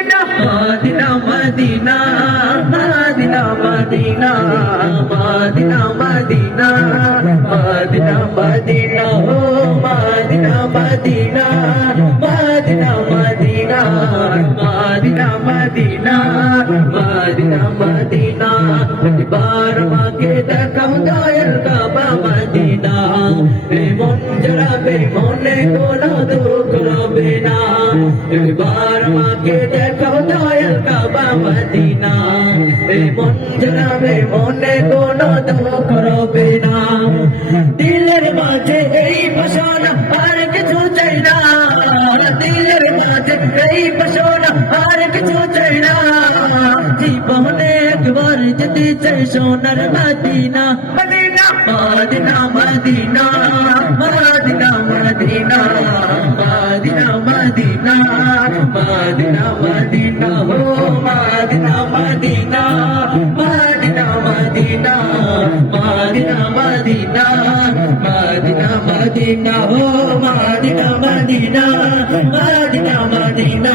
Madina, Madina, Madina, Madina, Madina, Madina, Madina, Madina, oh Madina, Madina, Madina, Madina, Madina, Madina, Madina, Madina, bar maage dekhao dayal Kaaba Madina, e mon jarabe mone kono dukh robe na, e bar maage dekhao dayal Kaaba Madina, e mon jarabe mone kono dukh robe na, diler maje ei pasona ar kichu chai na, diler maje ei pasona ar kichu chai na, জীবনে একবার যেতে চাই সোনার Medina Medina Medina Medina Medina Medina Medina Medina Medina Medina ও Medina Medina Medina Medina Medina Medina Medina Medina ও Medina Medina Medina Medina